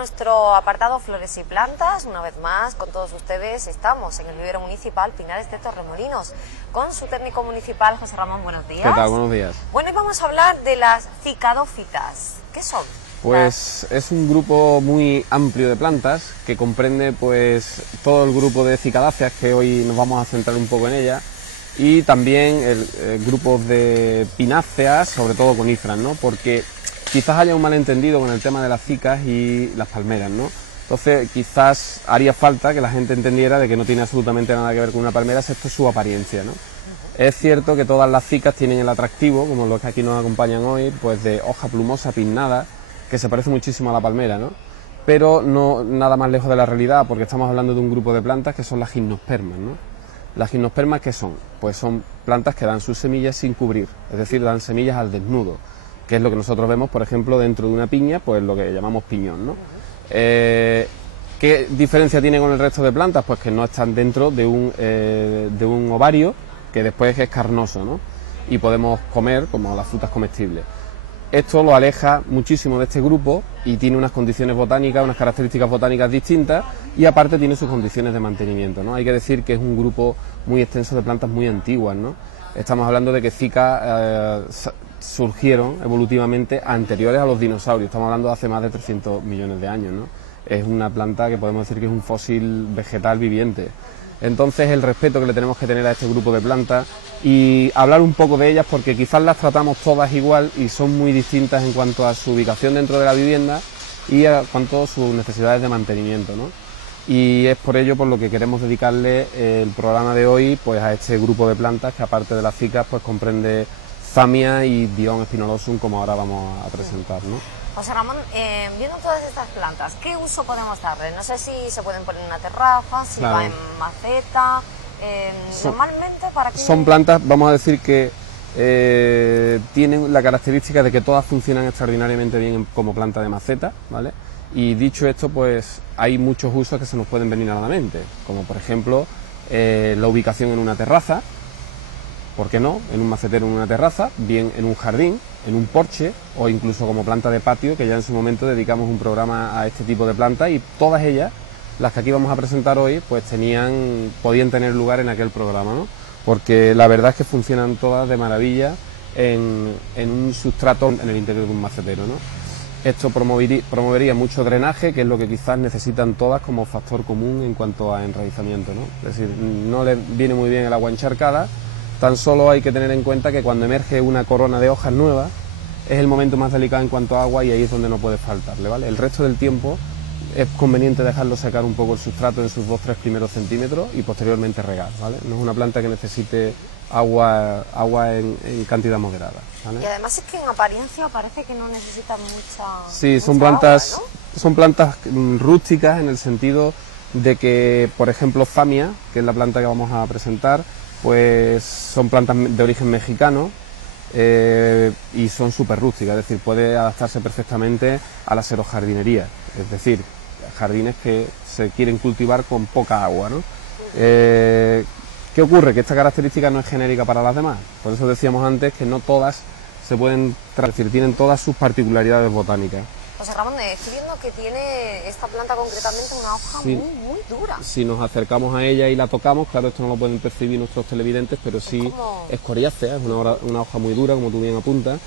nuestro apartado Flores y Plantas. Una vez más, con todos ustedes, estamos en el vivero municipal Pinares de Torremolinos, con su técnico municipal, José Ramón. Buenos días. ¿Qué tal? Buenos días. Bueno, y vamos a hablar de las cicadófitas. ¿Qué son? Pues es un grupo muy amplio de plantas que comprende pues todo el grupo de cicadáceas, que hoy nos vamos a centrar un poco en ellas, y también el grupo de pináceas, sobre todo coníferas, ¿no? Porque quizás haya un malentendido con el tema de las cicas y las palmeras, ¿no? Entonces quizás haría falta que la gente entendiera de que no tiene absolutamente nada que ver con una palmera, excepto su apariencia, ¿no? Es cierto que todas las cicas tienen el atractivo, como los que aquí nos acompañan hoy, pues de hoja plumosa, pinnada, que se parece muchísimo a la palmera, ¿no? Pero no nada más lejos de la realidad, porque estamos hablando de un grupo de plantas que son las gimnospermas, ¿no? Las gimnospermas, ¿qué son? Pues son plantas que dan sus semillas sin cubrir, es decir, dan semillas al desnudo, que es lo que nosotros vemos, por ejemplo, dentro de una piña, pues lo que llamamos piñón, ¿no? ¿Qué diferencia tiene con el resto de plantas? Pues que no están dentro de un ovario, que después es carnoso, ¿no? Y podemos comer como las frutas comestibles. Esto lo aleja muchísimo de este grupo y tiene unas condiciones botánicas, unas características botánicas distintas, y aparte tiene sus condiciones de mantenimiento, ¿no? Hay que decir que es un grupo muy extenso de plantas muy antiguas, ¿no? Estamos hablando de que cicas surgieron evolutivamente anteriores a los dinosaurios, estamos hablando de hace más de 300 millones de años, ¿no? Es una planta que podemos decir que es un fósil vegetal viviente. Entonces el respeto que le tenemos que tener a este grupo de plantas y hablar un poco de ellas, porque quizás las tratamos todas igual y son muy distintas en cuanto a su ubicación dentro de la vivienda y en cuanto a sus necesidades de mantenimiento, ¿no? Y es por ello por lo que queremos dedicarle el programa de hoy pues a este grupo de plantas que, aparte de las cicas, pues comprende Zamia y Dion spinolosum, como ahora vamos a presentar, ¿no? José Ramón, viendo todas estas plantas, ¿qué uso podemos darle? No sé si se pueden poner en una terraza, si Claro. va en maceta. Normalmente, ¿para qué? Son plantas, vamos a decir que tienen la característica de que todas funcionan extraordinariamente bien como planta de maceta, ¿vale? Y dicho esto, pues hay muchos usos que se nos pueden venir a la mente, como por ejemplo la ubicación en una terraza. ¿Por qué no? En un macetero, en una terraza, bien en un jardín, en un porche o incluso como planta de patio, que ya en su momento dedicamos un programa a este tipo de plantas, y todas ellas, las que aquí vamos a presentar hoy, pues podían tener lugar en aquel programa, ¿no? Porque la verdad es que funcionan todas de maravilla en un sustrato en el interior de un macetero, ¿no? Esto promovería mucho drenaje, que es lo que quizás necesitan todas como factor común en cuanto a enraizamiento, ¿no? Es decir, no les viene muy bien el agua encharcada. Tan solo hay que tener en cuenta que cuando emerge una corona de hojas nuevas es el momento más delicado en cuanto a agua, y ahí es donde no puede faltarle, ¿vale? El resto del tiempo es conveniente dejarlo secar un poco el sustrato en sus 2-3 primeros centímetros y posteriormente regar, ¿vale? No es una planta que necesite agua en cantidad moderada, ¿vale? Y además es que en apariencia parece que no necesitan mucha. Sí, son mucha plantas, agua, ¿no? son plantas rústicas, en el sentido de que, por ejemplo, Zamia, que es la planta que vamos a presentar, pues son plantas de origen mexicano y son súper rústicas, es decir, puede adaptarse perfectamente a la xerojardinería, es decir, jardines que se quieren cultivar con poca agua, ¿no? ¿Qué ocurre? Que esta característica no es genérica para las demás, por eso decíamos antes que no todas se pueden traducir, tienen todas sus particularidades botánicas. José Ramón, estoy viendo que tiene esta planta concretamente una hoja Sí. muy dura. Si nos acercamos a ella y la tocamos, claro, esto no lo pueden percibir nuestros televidentes, pero sí es coriácea, es una hoja muy dura, como tú bien apuntas.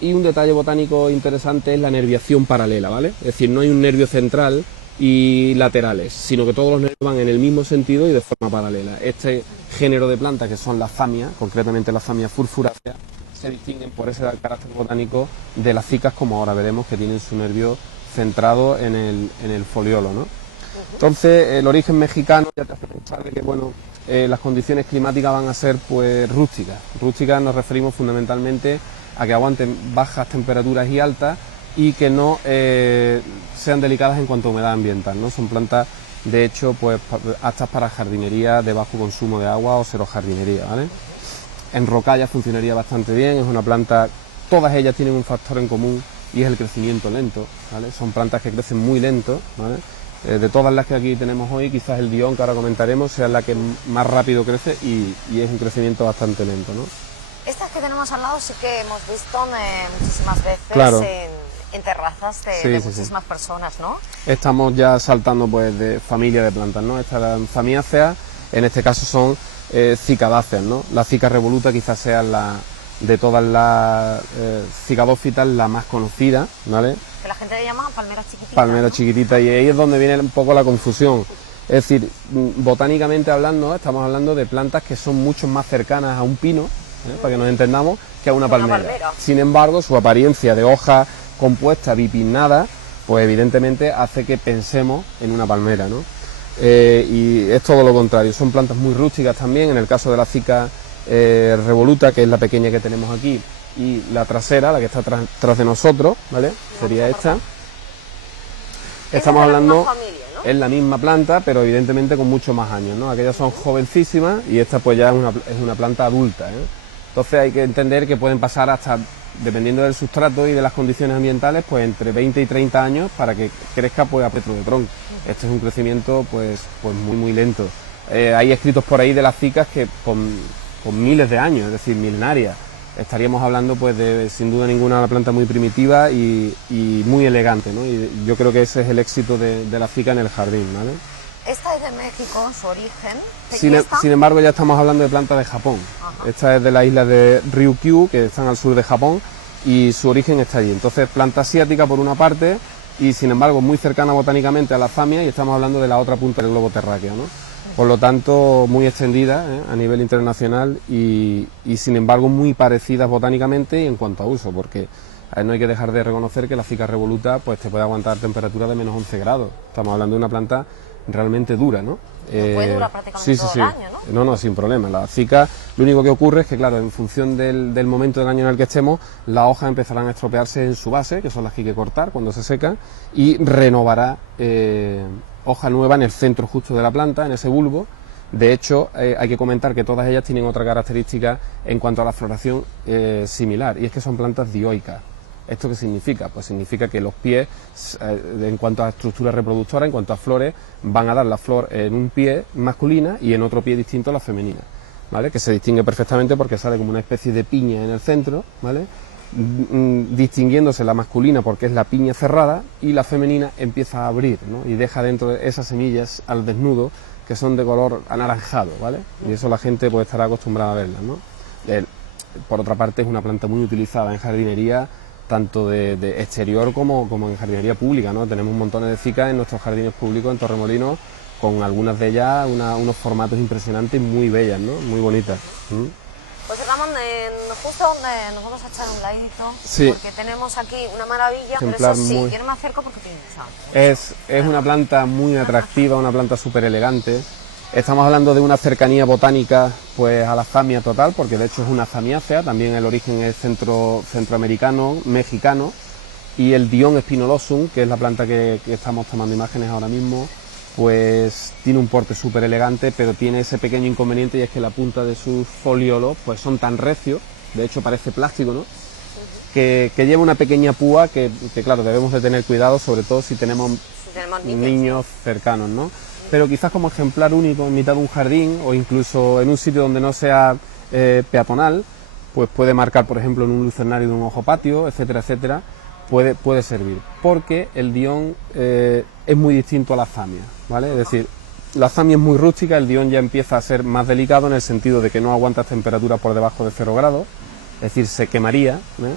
Y un detalle botánico interesante es la nerviación paralela, ¿vale? Es decir, no hay un nervio central y laterales, sino que todos los nervios van en el mismo sentido y de forma paralela. Este género de plantas, que son las Zamia, concretamente las Zamia furfurácea, se distinguen por ese carácter botánico de las cicas, como ahora veremos, que tienen su nervio centrado en el foliolo, ¿no? Entonces, el origen mexicano ya te hace pensar de que, bueno, las condiciones climáticas van a ser pues rústicas. Rústicas nos referimos fundamentalmente a que aguanten bajas temperaturas y altas, y que no sean delicadas en cuanto a humedad ambiental, ¿no? Son plantas, de hecho, pues aptas para jardinería de bajo consumo de agua o xerojardinería, ¿vale? En rocalla funcionaría bastante bien, es una planta, todas ellas tienen un factor en común y es el crecimiento lento, ¿vale? Son plantas que crecen muy lento, ¿vale? De todas las que aquí tenemos hoy, quizás el Dion, que ahora comentaremos, sea la que más rápido crece y es un crecimiento bastante lento, ¿no? Estas que tenemos al lado sí que hemos visto muchísimas veces Claro. en terrazas de muchísimas personas, ¿no? Estamos ya saltando pues de familia de plantas, ¿no? Estas Zamiaceae, en este caso son cicadáceas, ¿no? La Cica revoluta quizás sea de todas las cicadófitas la más conocida, ¿vale? Que la gente le llama palmeras chiquititas. Palmeras chiquititas, y ahí es donde viene un poco la confusión. Es decir, botánicamente hablando, estamos hablando de plantas que son mucho más cercanas a un pino, para que nos entendamos, que a una palmera. Sin embargo, su apariencia de hoja compuesta, bipinnada, pues evidentemente hace que pensemos en una palmera, ¿no? Y es todo lo contrario, son plantas muy rústicas también. En el caso de la Cica revoluta, que es la pequeña que tenemos aquí, y la trasera, la que está tras de nosotros, ¿vale? Sería esta. Estamos hablando, es la misma planta, pero evidentemente con mucho más años, ¿no? Aquellas son jovencísimas y esta pues ya es una planta adulta, ¿eh? Entonces hay que entender que pueden pasar hasta, dependiendo del sustrato y de las condiciones ambientales, pues entre 20 y 30 años para que crezca pues a petro de tronco. Este es un crecimiento pues muy lento. Hay escritos por ahí de las cicas que con miles de años, es decir, milenarias. Estaríamos hablando pues de sin duda ninguna una planta muy primitiva y muy elegante, ¿no? Y yo creo que ese es el éxito de la Cica en el jardín, ¿vale? Esta es de México, su origen. Sin embargo, ya estamos hablando de plantas de Japón. Ajá. Esta es de la isla de Ryukyu, que están al sur de Japón, y su origen está allí. Entonces, planta asiática por una parte, y sin embargo muy cercana botánicamente a la zamia, y estamos hablando de la otra punta del globo terráqueo, ¿no? Por lo tanto, muy extendida a nivel internacional y sin embargo muy parecidas botánicamente y en cuanto a uso, porque no hay que dejar de reconocer que la Cica revoluta pues te puede aguantar temperaturas de menos 11 grados. Estamos hablando de una planta realmente dura, ¿no? Puede durar prácticamente todo el año, ¿no? No, sin problema. La Cica, lo único que ocurre es que, claro, en función del momento del año en el que estemos, las hojas empezarán a estropearse en su base, que son las que hay que cortar cuando se secan, y renovará hoja nueva en el centro justo de la planta, en ese bulbo. De hecho, hay que comentar que todas ellas tienen otra característica en cuanto a la floración similar, y es que son plantas dioicas. ¿Esto qué significa? Pues significa que los pies, en cuanto a estructura reproductora, en cuanto a flores, van a dar la flor en un pie masculina y en otro pie distinto la femenina, ¿vale? Que se distingue perfectamente porque sale como una especie de piña en el centro, ¿vale? Distinguiéndose la masculina porque es la piña cerrada y la femenina empieza a abrir, ¿no? Y deja dentro de esas semillas al desnudo que son de color anaranjado, ¿vale? Y eso la gente pues estará acostumbrada a verlas, ¿no? Por otra parte es una planta muy utilizada en jardinería, tanto de exterior como en jardinería pública, ¿no? Tenemos un montón de cicas en nuestros jardines públicos en Torremolinos, con algunas de ellas unos formatos impresionantes y muy bellas, ¿no? Muy bonitas. Pues Ramón, justo donde nos vamos a echar un ladito, sí, porque tenemos aquí una maravilla, ejemplar, pero eso sí, yo no me acerco porque tiene mucha. Es una planta muy atractiva, una planta súper elegante. Estamos hablando de una cercanía botánica pues a la zamia total, porque de hecho es una zamiácea, también el origen es centroamericano, mexicano, y el Dion spinolosum, que es la planta que estamos tomando imágenes ahora mismo, pues tiene un porte súper elegante, pero tiene ese pequeño inconveniente, y es que la punta de sus foliolos pues son tan recios, de hecho parece plástico, ¿no? Que lleva una pequeña púa que claro, debemos de tener cuidado, sobre todo si tenemos niños cercanos, ¿no? Pero quizás como ejemplar único en mitad de un jardín o incluso en un sitio donde no sea peatonal, pues puede marcar, por ejemplo, en un lucernario de un ojo patio, etcétera, etcétera, puede servir, porque el Dion es muy distinto a la zamia, ¿vale? Es decir, la zamia es muy rústica, el Dion ya empieza a ser más delicado en el sentido de que no aguanta temperaturas por debajo de 0 grados, es decir, se quemaría, ¿eh?